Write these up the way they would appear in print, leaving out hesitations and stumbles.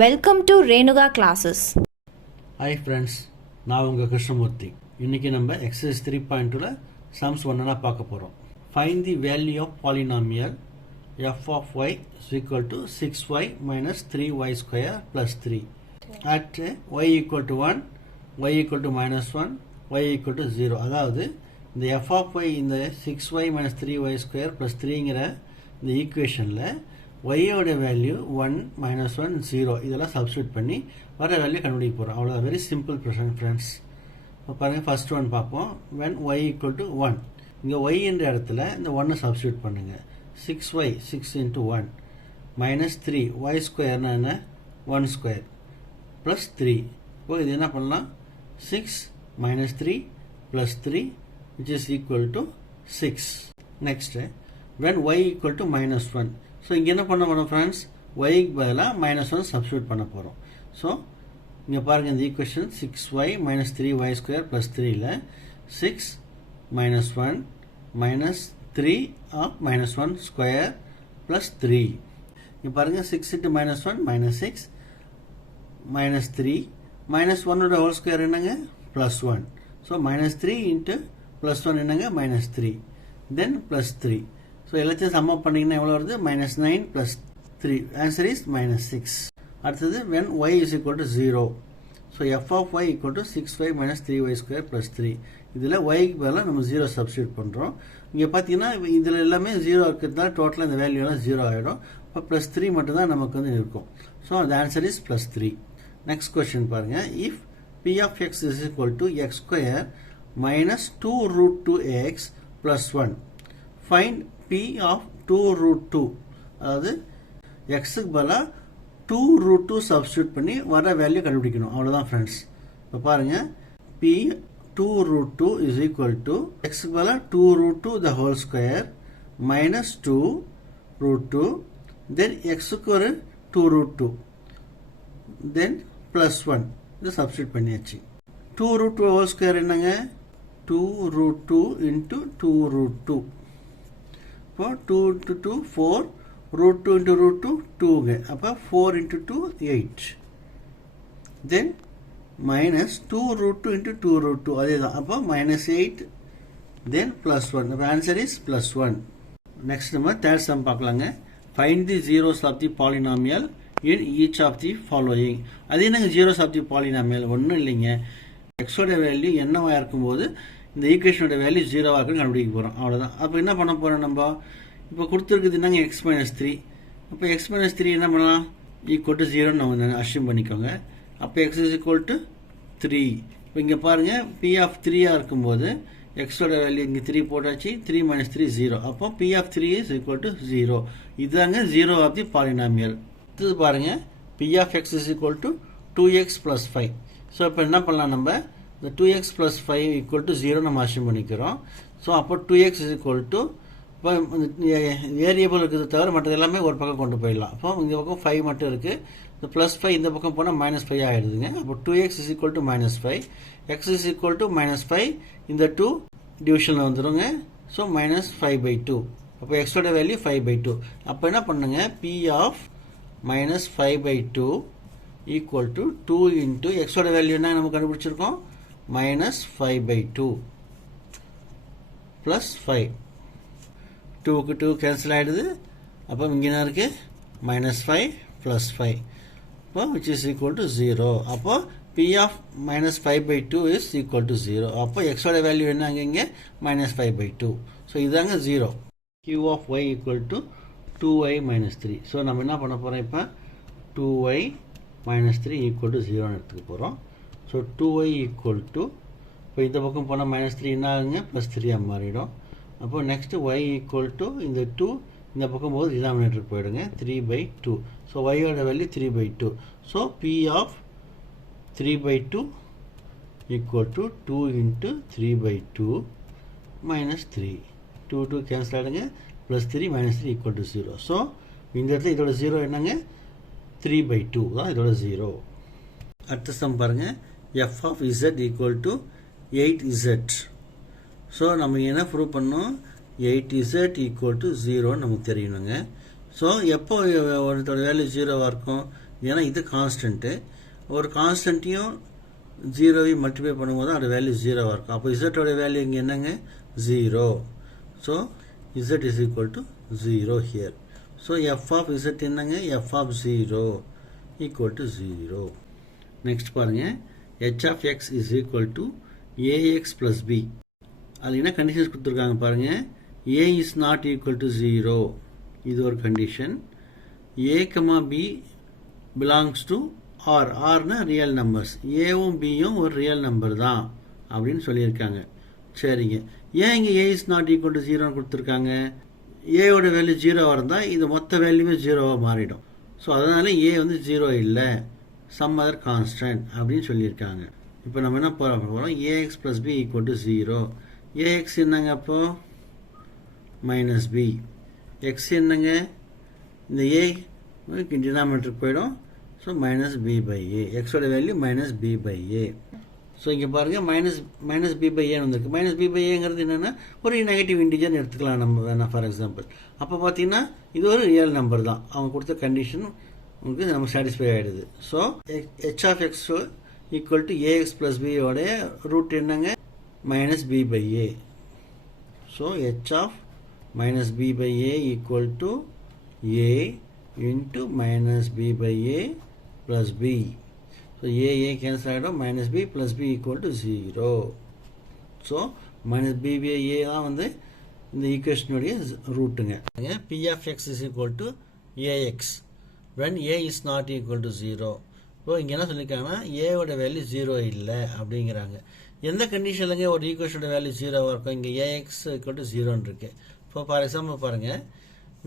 Welcome to Renuga classes. Hi friends, நான் உங்கள் கிருஷ்ணமூர்த்தி. இன்னைக்கு நம்ம exercise 3.2ல sums 1 பார்க்க போகிறோம். Find the value of polynomial f of y is equal to 6y minus 3y square plus 3 at y equal to 1, y equal to minus 1, y equal to 0. அதாவது இந்த f of y இந்த 6y minus 3y square plus 3ங்கிற இந்த ஈக்குவேஷனில் y ஓட value 1 minus 1 0 இதெல்லாம் substitute பண்ணி வர value கண்டுபிடிக்க போகிறோம். அவ்வளோ வெரி சிம்பிள் ஃப்ரெண்ட்ஸ். இப்போ பாருங்கள், ஃபர்ஸ்ட் ஒன் பார்ப்போம். when y equal to 1, இங்கே y என்ற இடத்துல இந்த 1 சப்ஸ்டியூட் பண்ணுங்கள். 6y 6 into 1 minus 3 y ஸ்கொயர்னா என்ன 1 ஸ்கொயர் ப்ளஸ் 3. இப்போ இது என்ன பண்ணலாம், 6 minus 3 plus 3 which is equal to 6. next when y equal to minus 1, so இங்கே என்ன பண்ண போகிறோம் ஃப்ரெண்ட்ஸ், ஒய்க்கு பதிலாக மைனஸ் 1 சப்ஸ்டியூட் பண்ண போகிறோம். ஸோ இங்கே பாருங்கள், இந்த equation 6y minus 3y square plus 3ல் 6 minus 1 minus 3 of minus 1 square plus 3. இங்கே பாருங்கள், 6 into minus 1 minus 6 minus 3 minus 1 whole square என்னங்க plus 1. So minus 3 into plus 1 என்னங்க minus 3 தென் ப்ளஸ் 3. ஸோ எல்லாத்தையும் சம் அப் பண்ணிங்கன்னா எவ்வளோ வருது, minus 9 plus 3. Answer is minus 6. அடுத்தது when y is equal to 0. So f of y equal to 6y minus 3y square plus 3. இதில் yக்கு பதிலாக நம்ம 0 சப்ஸ்டியூட் பண்ணுறோம். இங்கே பார்த்தீங்கன்னா இதில் எல்லாமே 0 இருக்கிறதுனால டோட்டலாக இந்த வேல்யூலாம் 0 ஆகிடும். இப்போ ப்ளஸ் 3 மட்டும்தான் நமக்கு வந்து இருக்கும். ஸோ அந்த answer is plus 3. Next question பாருங்கள். If p of x is equal to x square minus 2 root 2x plus 1. find p of 2 root 2. அதாவது xக்கு பதிலாக 2 root 2 சப்ஸ்டியூட் பண்ணி வர வேல்யூ கண்டுபிடிக்கணும். அவ்வளோதான் ஃப்ரெண்ட்ஸ். இப்போ பாருங்கள், p 2 root 2 is equal to xக்கு பதிலாக 2 root 2 the whole square minus 2 root 2 then xக்கு ஒரு 2 root 2 then plus 1. இது சப்ஸ்டியூட் பண்ணியாச்சு. 2 root 2 whole square என்னங்க 2 root 2 into 2 root 2. இப்போ 2 into 2 4 root 2 into root 2 2ங்க. அப்போ 4 into 2 8 then minus 2 root 2 into 2 root 2 அதே தான். அப்போ minus 8 then plus 1. அப்போ ஆன்சர் இஸ் plus 1. நெக்ஸ்ட் நம்ம தேர்ட் சம் பார்க்கலாங்க. Find the zeros of the polynomial in each of the following. அது என்னங்க ஜீரோஸ் ஆஃப் தி பாலினாமியல்? ஒன்றும் இல்லைங்க, எக்ஸோட வேல்யூ என்னவாக இருக்கும்போது இந்த ஈக்குவேஷனோட வேல்யூ 0வாக இருக்குன்னு கண்டுபிடிக்க போகிறோம். அவ்வளோதான். அப்போ என்ன பண்ண போகிறோம் நம்ம, இப்போ கொடுத்துருக்குது என்னங்க x minus 3. அப்போ x minus 3 என்ன பண்ணலாம், ஈக்குவல் டு 0ன்னு நம்ம அஷ்யூம் பண்ணிக்கோங்க. அப்போ x is equal to 3. இப்போ இங்கே பாருங்கள், p of 3ஆக இருக்கும்போது எக்ஸோட வேல்யூ இங்கே 3 போட்டாச்சு, 3 minus 3 0. அப்போ p of 3 is equal to 0. இதுதாங்க 0 ஆஃப் தி பாலினாமியல். இது பாருங்கள், p of x is equal to 2x plus 5. So இப்போ என்ன பண்ணலாம், நம்ம இந்த 2x plus 5 equal to 0 நம்ம அஷ்யூம் பண்ணிக்கிறோம். ஸோ அப்போ 2x is equal to, இப்போ வேரியபிள் இருக்கிறது தவிர மற்றது எல்லாமே ஒரு பக்கம் கொண்டு போயிடலாம். அப்போ இந்த பக்கம் 5 மட்டும் இருக்குது. இந்த ப்ளஸ் 5 இந்த பக்கம் போனால் -5 ஆகிடுதுங்க. அப்போ 2x is equal to -5, x is equal to -5, இந்த 2 டிவிஷனில் வந்துடுங்க. ஸோ -5/2. அப்போ எக்ஸோட வேல்யூ 5/2. அப்போ என்ன பண்ணுங்க, p of -5/2 equal to 2 into எக்ஸோட வேல்யூ என்ன நம்ம கண்டுபிடிச்சிருக்கோம், -5/2 plus 5. 2க்கு 2 கேன்சல் ஆகிடுது. அப்போ இங்கே என்ன இருக்குது, -5 plus 5. இப்போ which is equal to 0. அப்போ p of -5/2 is equal to 0. அப்போ எக்ஸோட வேல்யூ என்ன இங்கே -5/2. ஸோ இதாங்க 0. q of y equal to 2y minus 3. So நம்ம என்ன பண்ண போகிறோம், இப்போ 2y minus 3 equal to 0ன்னு எடுத்துக்க போகிறோம். ஸோ 2y equal to, இப்போ இந்த பக்கம் போனால் -3 என்ன ஆகுங்க, +3 மாறிடும். அப்போ நெக்ஸ்ட்டு y equal to இந்த 2 இந்த பக்கம் போது டினாமினேட்டருக்கு போயிடுங்க, 3/2. ஸோ yயோட value 3/2. So p of 3/2 equal to 2 into 3/2 minus 3. 2 cancel ஆகிடுங்க, +3 -3 equal to 0. ஸோ இந்த இடத்துல இதோட 0 என்னங்க 3/2 தான் இதோட 0. அடுத்த சம் பாருங்கள், f of z equal to 8z. So நம்ம என்ன ப்ரூவ் பண்ணோம், 8z equal to 0 நமக்கு தெரியணுங்க. ஸோ எப்போ ஒருத்தோட வேல்யூ 0வாக இருக்கும், ஏன்னா இது கான்ஸ்டன்ட்டு, ஒரு கான்ஸ்டன்ட்டையும் ஜீரோவையும் மல்டிப்ளை பண்ணும்போது அதோட வேல்யூ ஜீரோவாக இருக்கும். அப்போ இசட்டோட வேல்யூ இங்கே என்னங்க, zero. So Z is equal to zero here. So F of Z என்னங்க, F of zero equal to zero. Next பாருங்கள், H of X is equal to A X plus B. அதில் என்ன கண்டிஷன்ஸ் கொடுத்துருக்காங்க பாருங்கள். A is not equal to zero, இது ஒரு condition. A comma B belongs to R, ஆர்னா real numbers, ஏவும் பியும் ஒரு ரியல் நம்பர் தான் அப்படின்னு சொல்லியிருக்காங்க. சரிங்க, ஏன் இங்கே ஏ இஸ் நாட் ஈக்குவல் டு ஜீரோன்னு கொடுத்துருக்காங்க? ஏவோட வேல்யூ ஜீரோவாக இருந்தால் இது மொத்த வேல்யூமே ஜீரோவாக மாறிடும். ஸோ அதனால் ஏ வந்து ஜீரோ இல்லை, சம் அதர் கான்ஸ்டன்ட் அப்படின்னு சொல்லியிருக்காங்க. இப்போ நம்ம என்ன போகிறோம், ax plus b equal to zero. Ax என்னங்க அப்போது மைனஸ் பி, எக்ஸ் என்னங்க, இந்த ஏ டினாமினேட்டருக்கு போயிடும். So minus B by a, எக்ஸோட value minus B by A. So இங்கே பாருங்கள், மைனஸ் பி பை ஏன்னு வந்திருக்கு. மைனஸ் பி பை ஏங்கிறது என்னென்னா ஒரு நெகட்டிவ் இன்டிஜர்னு எடுத்துக்கலாம் நம்ம வேணால் ஃபார் எக்ஸாம்பிள். அப்போ பார்த்தீங்கன்னா இது ஒரு ரியல் நம்பர் தான், அவங்க கொடுத்த கண்டிஷன் உங்களுக்கு நம்ம சாட்டிஸ்ஃபை ஆகிடுது. So H of X equal to A X plus பியோடைய ரூட் என்னங்க, minus B by A. So H of minus B by A equal to A into minus B by A plus b. So a cancel ஆகிடும், minus b plus b equal to 0. So minus b by a தான் வந்து இந்த ஈக்குவேஷனுடைய ரூட்டுங்க. p of x is equal to ax when a is not equal to 0. இப்போ இங்கே என்ன சொல்லியிருக்காங்கன்னா ஏவோட value 0 இல்லை அப்படிங்கிறாங்க. எந்த கண்டிஷன்லங்க ஒரு ஈக்குவேஷனோட வேல்யூ 0வாக இருக்கும்? இங்கே ax equal to 0ன்னு இருக்கு. இப்போ ஃபார் எக்ஸாம்பிள் பாருங்கள்,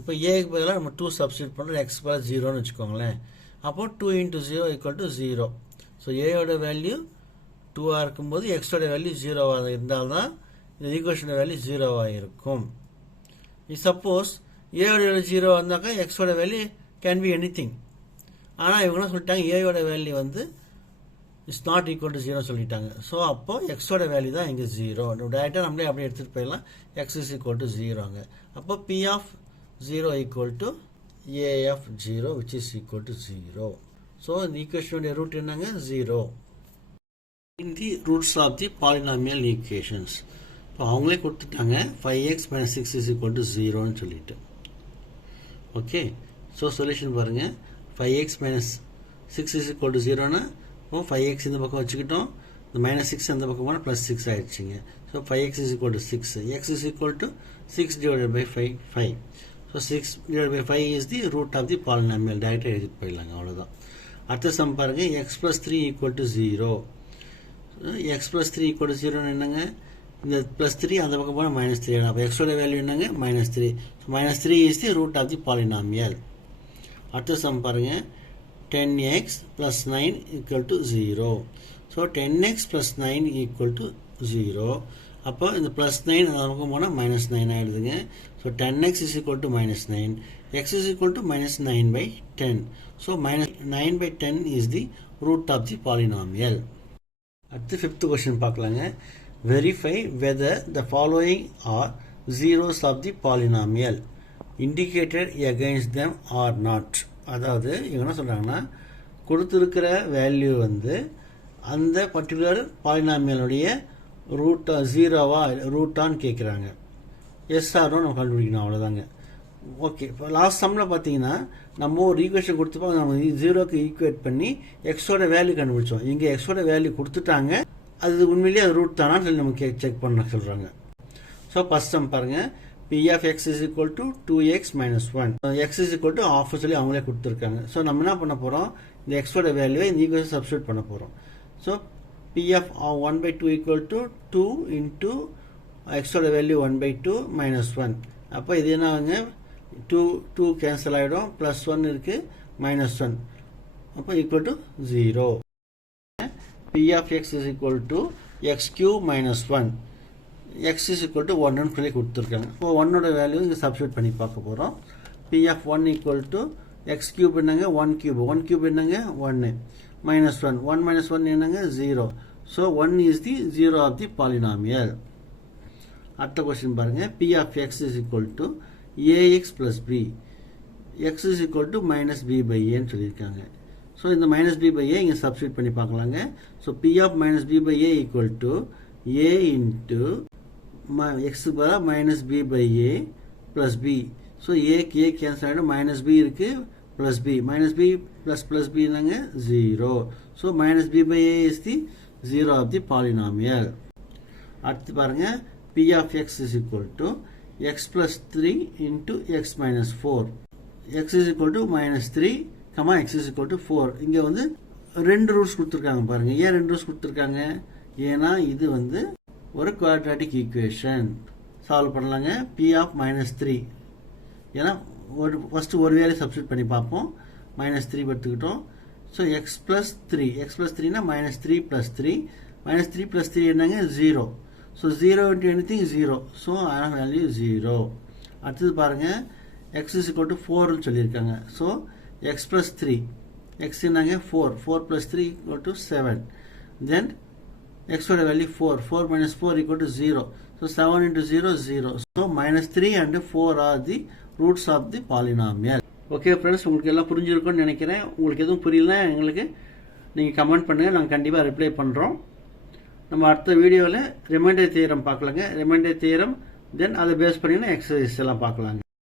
இப்போ ஏக்கு பதிலாக நம்ம 2 சப்ஸ்டியூட் பண்ணுறோம், எக்ஸ் பதிலாக 0ன்னு வச்சுக்கோங்களேன். அப்போது 2 into 0 equal to 0. So ஏயோட value 2ஆக இருக்கும்போது எக்ஸோட வேல்யூ 0வாக இருந்தால்தான் இந்த ஈக்குவேஷனோட வேல்யூ 0வாக இருக்கும். சப்போஸ் ஏயோட வேல்யூ 0 இருந்தாக்கா எக்ஸோட value can be any thing. ஆனால் இவங்க என்ன சொல்லிட்டாங்க, ஏயோட வேல்யூ வந்து இஸ் நாட் ஈக்குவல் டு 0 சொல்லிட்டாங்க. ஸோ அப்போது எக்ஸோட வேல்யூ தான் இங்கே 0. டேரெக்டாக நம்மளே அப்படியே எடுத்துகிட்டு போயிடலாம், எக்ஸ் இஸ் ஈக்குவல் டு 0ங்க. அப்போ P of 0 equal to a of 0 which is equal to 0. So the equation root என்னங்க 0. In the roots of the polynomial equations, இப்போ அவங்களே கொடுத்துட்டாங்க 5x minus 6 is equal to 0ன்னு சொல்லிட்டு. ஓகே, ஸோ சொல்யூஷன் பாருங்கள், 5x minus 6 is equal to 0னா இப்போ 5x இந்த பக்கம் வச்சுக்கிட்டோம், இந்த மைனஸ் 6 அந்த பக்கம் போனால் ப்ளஸ் 6 ஆகிடுச்சிங்க. So 5x is equal to 6, x is equal to 6 divided by 5. So 6 divided by 5 is the root of the polynomial. Directly எழுதிட்டு போயிடலாங்க, அவ்வளோதான். அடுத்த சம் பாருங்க, x plus 3 equal to 0. x plus 3 equal to 0 என்னங்க, இந்த plus 3 அந்த பக்கம் போனால் minus 3. அப்போ xோட வேல்யூ என்னங்க, minus 3. So minus 3 is the root of the polynomial. அடுத்த சம் பாருங்க, 10x plus 9 equal to 0. So 10x plus 9 equal to 0. அப்போ இந்த ப்ளஸ் 9 அந்த பக்கம் போனால் மைனஸ் 9 ஆகிடுதுங்க. So 10x is equal to minus 9, x is equal to minus 9 by 10. So minus 9 by 10 is the root of the polynomial. அடுத்து fifth question பார்க்கலாங்க. Verify whether the following R zeros of the polynomial indicated against them or not. அதாவது இவங்க என்ன சொல்கிறாங்கன்னா, கொடுத்துருக்கிற value வந்து அந்த particular பாலினாமியலுடைய ரூட்டா 0வா ரூட்டான்னு கேட்குறாங்க. எஸ்ஆர்னோ நம்ம கண்டுபிடிக்கணும், அவ்வளோதாங்க. ஓகே, இப்போ லாஸ்ட் சம்மில் பார்த்தீங்கன்னா நம்ம ஒரு ஈக்குவேஷன் கொடுத்துப்போம், நம்ம 0க்கு ஈக்குவேட் பண்ணி எக்ஸோட வேல்யூ கண்டுபிடிச்சோம். இங்கே எக்ஸோட வேல்யூ கொடுத்துட்டாங்க, அது உண்மையிலேயே அது ரூட் தானான்னு சொல்லி நமக்கு செக் பண்ண சொல்கிறாங்க. ஸோ ஃபஸ்ட் சம் பாருங்கள், p of x is equal to 2x minus 1. x is equal to half சொல்லி அவங்களே கொடுத்துருக்காங்க. ஸோ நம்ம என்ன பண்ண போகிறோம், இந்த எக்ஸோட வேல்யூவை இந்த ஈக்குவேஷன் சப்ஸ்டியூட் பண்ண போகிறோம். So p of 1 by 2 equal to 2 into xோட வேல்யூ 1 by 2 minus 1. அப்போ இது என்ன ஆகுங்க, 2 கேன்சல் ஆகிடும், ப்ளஸ் 1 இருக்குது, மைனஸ் 1. அப்போ equal to 0. p of x is equal to x cube minus 1. x is equal to 1ன்னு சொல்லி கொடுத்துருக்காங்க. இப்போ 1ஓட வேல்யூ இங்கே சப்ஸ்டியூட் பண்ணி பார்க்க போகிறோம். p of 1 equal to x cube என்னங்க, 1 cube என்னங்க 1, minus 1, 1 minus 1 என்னங்க 0. So 1 is the 0 of the polynomial. அடுத்த கொஸ்டின் பாருங்க, p of x is equal to ax plus b. x is equal to minus b by a ன்னு சொல்லியிருக்காங்க. So இந்த minus B by ஏ இங்கே substitute பண்ணி பார்க்கலாங்க. So p of minus B by A equal to A into எக்ஸுக்கு பதிலாக minus B by a plus b. So ஏக்கு a cancel ஆகிடும், மைனஸ் பி இருக்குது plus b, minus b plus b தாங்க 0. So minus B by a is the 0 of the polynomial. அடுத்து பாருங்கள், p of X is equal to x plus 3 into x minus 4. X is equal to minus 3 X is equal to 4. இங்கே வந்து 2 roots கொடுத்துருக்காங்க பாருங்கள். ஏன் 2 roots கொடுத்துருக்காங்க? ஏன்னா இது வந்து ஒரு குவாட்ராட்டிக் ஈக்குவேஷன். சால்வ் பண்ணலாங்க. பி ஆஃப் மைனஸ் 3, ஏன்னா ஃபஸ்ட்டு ஒரு வேலையை சப்ஸ்டியூட் பண்ணி பார்ப்போம். மைனஸ் 3 எடுத்துக்கிட்டோம். ஸோ எக்ஸ் ப்ளஸ் 3னா மைனஸ் 3 ப்ளஸ் 3, மைனஸ் 3 ப்ளஸ் 3 என்னங்க 0. So 0 into anything 0. ஸோ அதனால் வேல்யூ 0. அடுத்தது பாருங்கள், எக்ஸ் இஸ் ஈக்குவல் டு 4ன்னு சொல்லியிருக்காங்க. ஸோ எக்ஸ் ப்ளஸ் 3, எக்ஸ் என்னங்க 4 ப்ளஸ் 3 ஈக்குவல் டு 7. தென் எக்ஸோட value 4 minus 4 equal to 0. So 7 into 0 is 0. So minus 3 and 4 are the roots of the polynomial. Okay friends, உங்களுக்கு எல்லாம் புரிஞ்சிருக்கும்னு நினைக்கிறேன். உங்களுக்கு எதுவும் புரியலனா எங்களுக்கு நீங்கள் கமெண்ட் பண்ணுங்கள், நாங்கள் கண்டிப்பாக ரிப்ளை பண்ணுறோம். நம்ம அடுத்த வீடியோவில் ரிமைண்டர் தியரம் பார்க்கலாங்க. ரிமைண்டர் தியரம் தென் அதை பேஸ் பண்ணினா எக்ஸசைஸ் எல்லாம் பார்க்கலாங்க.